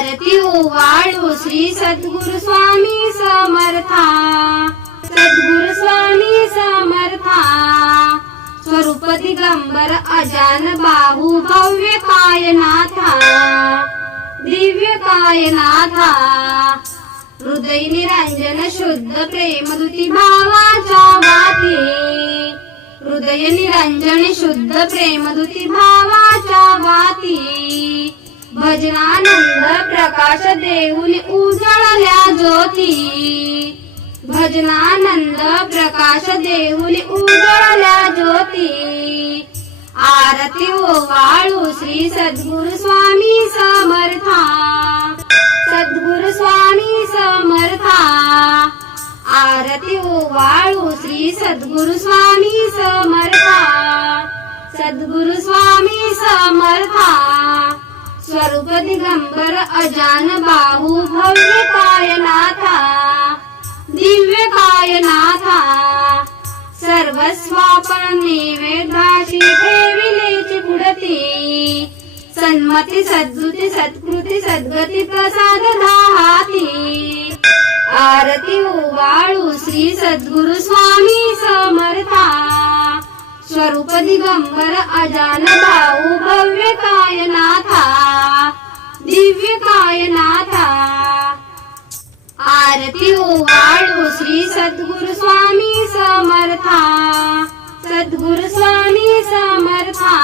आरती ओवाळू श्री सद्गुरु स्वामी समर्था, सद्गुरु स्वामी समर्था। स्वरूप दिगंबर अजान बाहू भव्य कायनाथा, दिव्य कायनाथा। हृदय निरंजन शुद्ध प्रेमदूती भावाच्या वाती, हृदय निरंजन शुद्ध प्रेमदूती भावाच्या वाती। भजनानंद प्रकाश देऊन उजळल्या ज्योती, भजनानंद प्रकाश देऊन उजळल्या ज्योती। आरती ओवाळू श्री सद्गुरु स्वामी समर्था, सद्गुरु स्वामी समर्था। आरती ओवाळू श्री सद्गुरु स्वामी समर्था, सद्गुरु स्वामी समर्था। स्वरूप दिगंबर अजान बाहू भव्य कायनाथा, दिव्य कायनाथा। सर्वस्वापण नैवेद्याशी ठेविलेची पुढती, सन्मती सद्गुती सत्कृती सद्गती प्रसाद दाहाती। आरती ओवाळू श्री सद्गुरु स्वामी समर्था, स्वरूप दिगंबर अजान बाहू भव्य कायनाथा, दिव्य कायनाथा। आरती ओवाळू श्री सद्गुरु स्वामी समर्था, सद्गुरु स्वामी समर्था।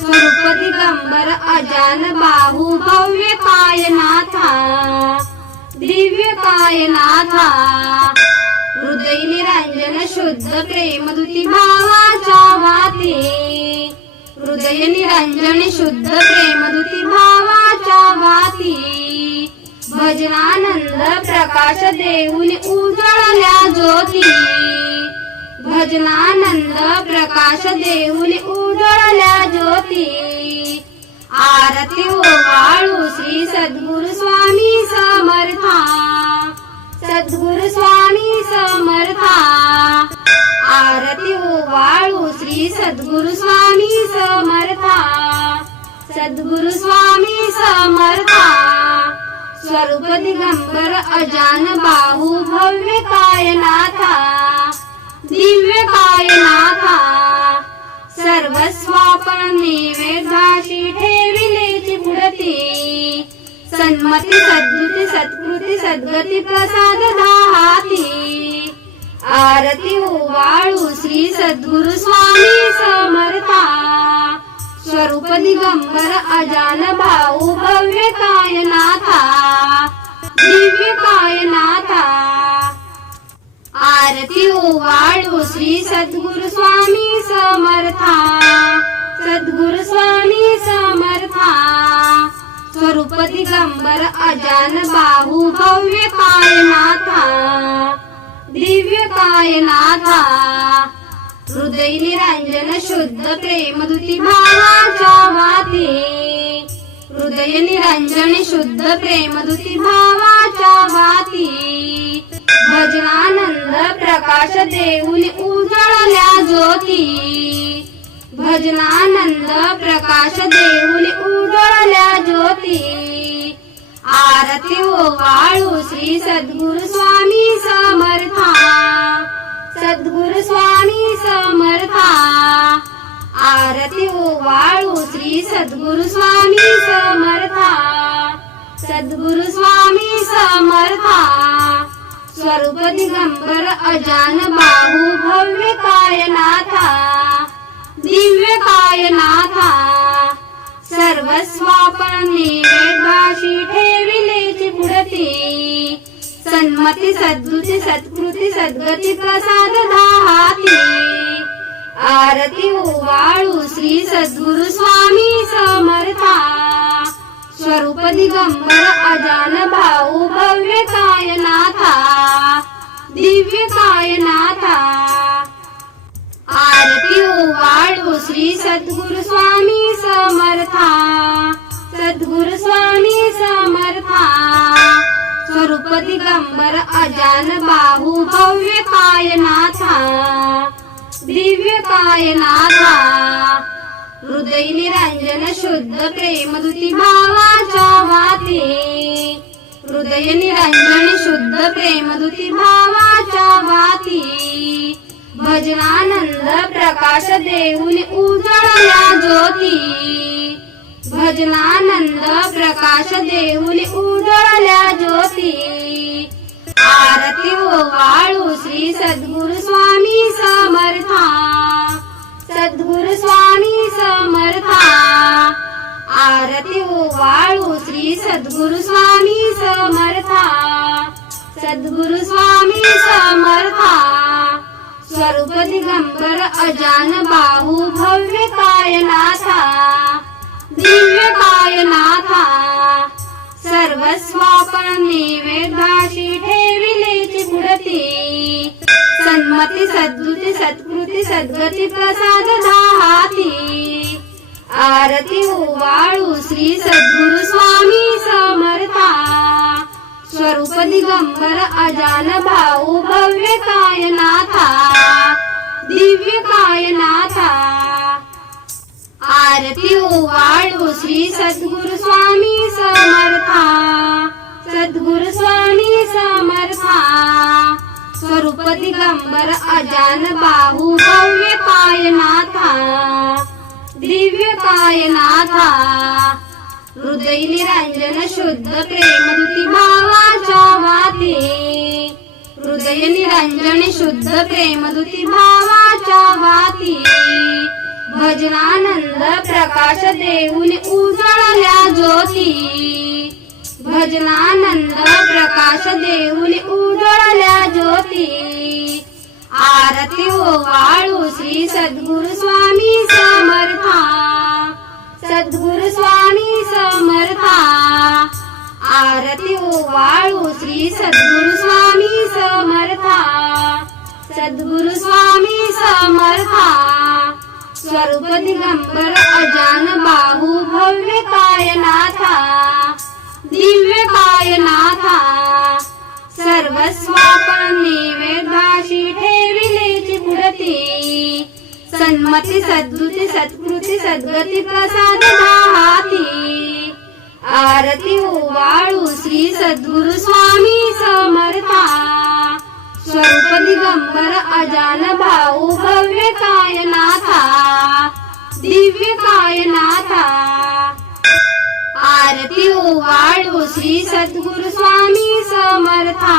स्वरूप दिगंबर अजान बाहू भव्य कायनाथा, दिव्य कायनाथा। हृदय निरंजन शुद्ध प्रेमदूती भावाच्या वाती, हृदय निरंजन शुद्ध प्रेमदूती भावाच्या वाती। भजनानंद प्रकाश देऊन उजळल्या ज्योती, भजनानंद प्रकाश देऊन उजळल्या ज्योती। आरती ओवाळू श्री सद्गुरु स्वामी समर्था, सद्गुरु स्वामी समर्था। आरती ओवाळू श्री सद्गुरु स्वामी समर्था, सद्गुरु स्वामी समर्था। स्वरूप दिगंबर अजान बाहू भव्य कायनाथा, दिव्य कायनाथा। सर्वस्वापण नैवेद्याशी ठेविलेची पुढती, सन्मती सद्गुती सत्कृती सद्गती प्रसाद दाहाती। आरती ओवाळू श्री सद्गुरु स्वामी समर्था, स्वरूप दिगंबर अजान बाहू भव्य कायनाथा, दिव्य कायनाथा। आरती ओवाळू श्री सद्गुरु स्वामी समर्था, सद्गुरु स्वामी समर्था। स्वरूप दिगंबर अजान बाहू भव्य कायनाथा, दिव्य कायनाथा। हृदय निरंजन शुद्ध प्रेमदूती भावाच्या वाती, हृदय निरंजन शुद्ध प्रेमदूती भावाच्या वाती। भजनानंद प्रकाश देऊन उजळल्या ज्योती, भजनानंद प्रकाश देऊन उजळल्या ज्योती। आरती ओवाळू श्री सद्गुरु स्वामी समर्था, सद्गुरु स्वामी समर्था। आरती ओवाळू श्री सद्गुरु स्वामी समर्था, सद्गुरु स्वामी समर्था। स्वरूप दिगंबर अजान बाहू भव्य कायनाथा, दिव्य कायनाथा। सर्वस्वापण नैवेद्याशी ठेविलेची पुढती, सन्मती सद्गुती सत्कृती सद्गती प्रसाद दाहाती। आरती ओवाळू श्री सद्गुरु स्वामी समर्था, स्वरूप दिगंबर अजान बाहू भव्य कायनाथा, दिव्य कायनाथा। आरती ओवाळू श्री सद्गुरु स्वामी समर्था, सद्गुरु स्वामी समर्था। स्वरूप दिगंबर अजान बाहू भव्य कायनाथा, दिव्य कायनाथा। हृदय निरंजन शुद्ध प्रेमदूती भावाच्या वाती, हृदय निरंजन शुद्ध प्रेमदूती भावाच्या वाती भजनानंद प्रकाश देऊन उजळल्या ज्योती भजनानंद प्रकाश देऊन उजळल्या ज्योती आरती ओवाळू श्री सद्गुरु स्वामी समर्था सद्गुरु स्वामी समर्था आरती ओवाळू श्री सद्गुरु स्वामी समर्था सद्गुरु स्वामी समर्था स्वरूप दिगंबर अजान बाहू भव्य कायनाथा दिव्य कायनाथा सर्वस्वापण नैवेद्याशी ठेविलेची पुढती सन्मती सद्गुती सत्कृती सद्गती प्रसाद दाहाती आरती ओवाळू श्री सद्गुरु स्वामी समर्था स्वरूप दिगंबर अजान भाऊ भव्य कायनाथा दिव्य कायनाथा आरती ओवाळू श्री सद्गुरु स्वामी समर्था सद्गुरु स्वामी समर्था स्वरूप दिगंबर अजान बाहू भव्य कायनाथा दिव्य कायनाथा हृदय निरंजन शुद्ध प्रेमदूती भावाच्या वाती हृदय निरंजन शुद्ध प्रेमदूती भावाच्या वाती भजनानंद प्रकाश देऊन उजळल्या ज्योती भजनानंद प्रकाश देऊन उजळल्या ज्योती आरती ओवाळू श्री सद्गुरु स्वामी समर्था सद्गुरु स्वामी समर्था आरती ओवाळू श्री सद्गुरु स्वामी समर्था सद्गुरु स्वामी समर्था स्वरूप दिगंबर अजान बाहू भव्य कायनाथा दिव्य कायनाथा सर्वस्वापण नैवेद्याशी ठेविलेची पुढती सन्मती सद्गुती सत्कृती सद्गती प्रसाद दाहाती आरती ओवाळू श्री सद्गुरु स्वामी समर्था स्वरूप दिगंबर अजान भाऊ भव्य कायनाथा दिव्य कायनाथा आरती ओवाळू श्री सद्गुरु स्वामी समर्था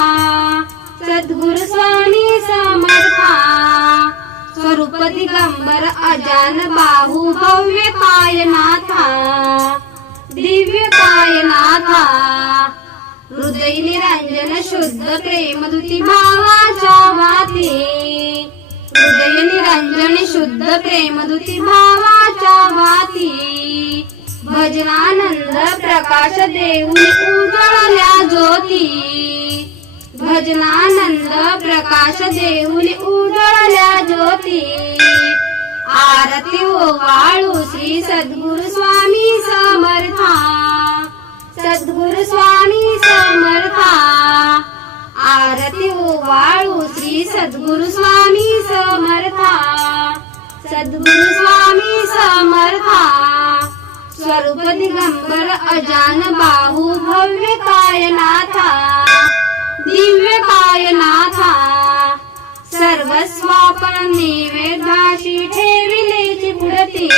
सद्गुरु स्वामी समर्था स्वरूप दिगंबर अजान बाहू भव्य कायनाथा दिव्य कायनाथा हृदय निरंजन शुद्ध प्रेमदूती भावाच्या वाती हृदय निरंजन शुद्ध प्रेमदूती भावाच्या वाती भजनानंद प्रकाश देऊन उजळल्या ज्योती भजनानंद प्रकाश देऊन उजळल्या ज्योती आरती ओवाळू श्री सद्गुरु स्वामी समर्था सद्गुरु स्वामी समर्था आरती ओवाळू श्री सद्गुरु स्वामी समर्था सद्गुरु स्वामी समर्था स्वरूप दिगंबर अजान बाहू भव्य कायनाथा दिव्य कायनाथा सर्वस्वापण नैवेद्याशी ठेविलेची पुढती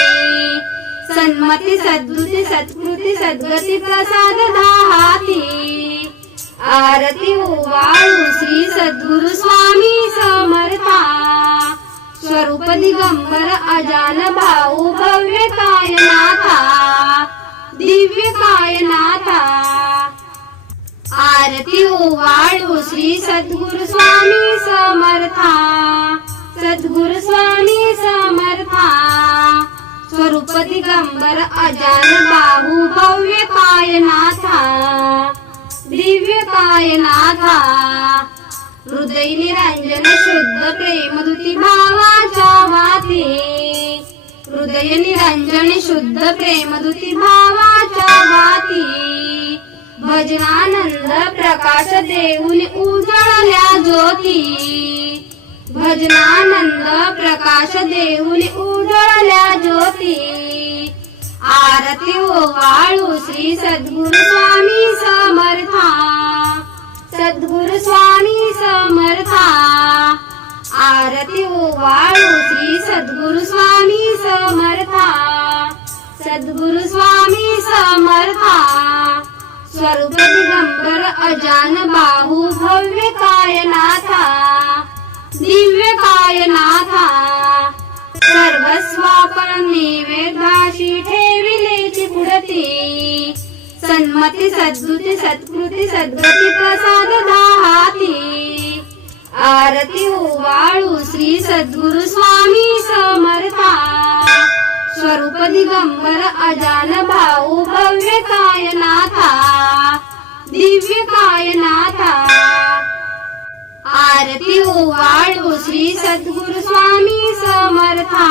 सन्मती सद्गुती सत्कृती सद्गती प्रसाद दाहाती आरती ओवाळू श्री सद्गुरु स्वामी समर्था स्वरूप दिगंबर अजान भाऊ भव्य कायनाथा दिव्य कायनाथा आरती ओवाळू श्री सद्गुरु स्वामी समर्था सद्गुरु स्वामी समर्था स्वरूप दिगंबर अजान बाहू भव्य कायनाथा दिव्य कायनाथा हृदय निरंजन शुद्ध प्रेमदूती भावाच्या वाती हृदय निरंजन शुद्ध प्रेमदूती भावाच्या वाती भजनानंद प्रकाश देऊन उजळल्या ज्योती भजनानंद प्रकाश देऊन उजळल्या ज्योती आरती ओवाळू श्री सद्गुरु स्वामी समर्था सद्गुरु स्वामी समर्था आरती ओवाळू श्री सद्गुरु स्वामी समर्था सद्गुरु स्वामी समर्था स्वरूप दिगंबर अजान बाहू भव्य कायनाथा दिव्य कायनाथा सर्वस्वापन निवेदाशी ठेविलेची पुढती सन्मती सद्गुती सत्कृती सद्गती प्रसाद दाहाती आरती ओवाळू श्री सद्गुरु स्वामी समर्था स्वरूप दिगंबर अजान भाऊ भव्य कायनाथा दिव्य कायनाथा आरती ओवाळू श्री सद्गुरु स्वामी समर्था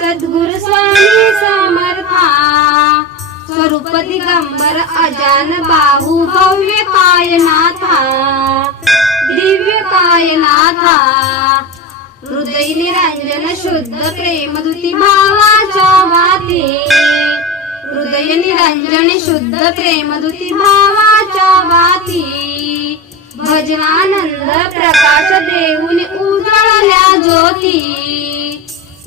सद्गुरु स्वामी समर्था स्वरूप दिगंबर अजान बाहू भव्य कायनाथा दिव्य कायनाथा हृदय निरंजन शुद्ध प्रेमदूती भावाच्या वाती हृदय निरंजन शुद्ध प्रेमदूती भावाच्या वाती भजनानंद प्रकाश देऊन उजळल्या ज्योती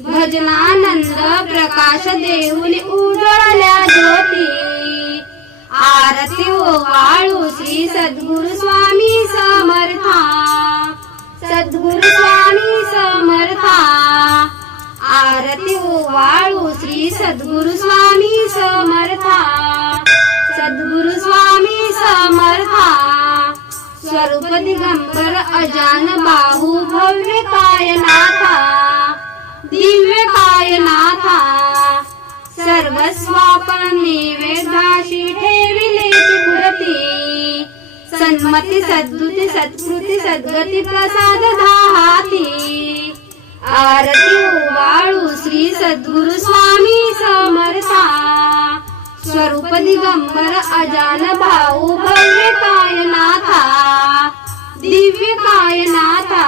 भजनानंद प्रकाश देऊन उजळल्या ज्योती आरती ओवाळू श्री सद्गुरु स्वामी समर्था सद्गुरु स्वामी समर्था आरती ओवाळू श्री सद्गुरु स्वामी समर्था सद्गुरु स्वामी समर्था स्वरूप दिगंबर अजान बाहू भव्य कायनाथा दिव्य कायनाथा सर्वस्वापन निवेदाशी ठेविलेची पुढती सन्मती सद्गुती सत्कृती सद्गती प्रसाद दाहाती आरती ओवाळू श्री सद्गुरु स्वामी समर्था स्वरूप दिगंबर अजान भाऊ भव्य कायनाथा दिव्य कायनाथा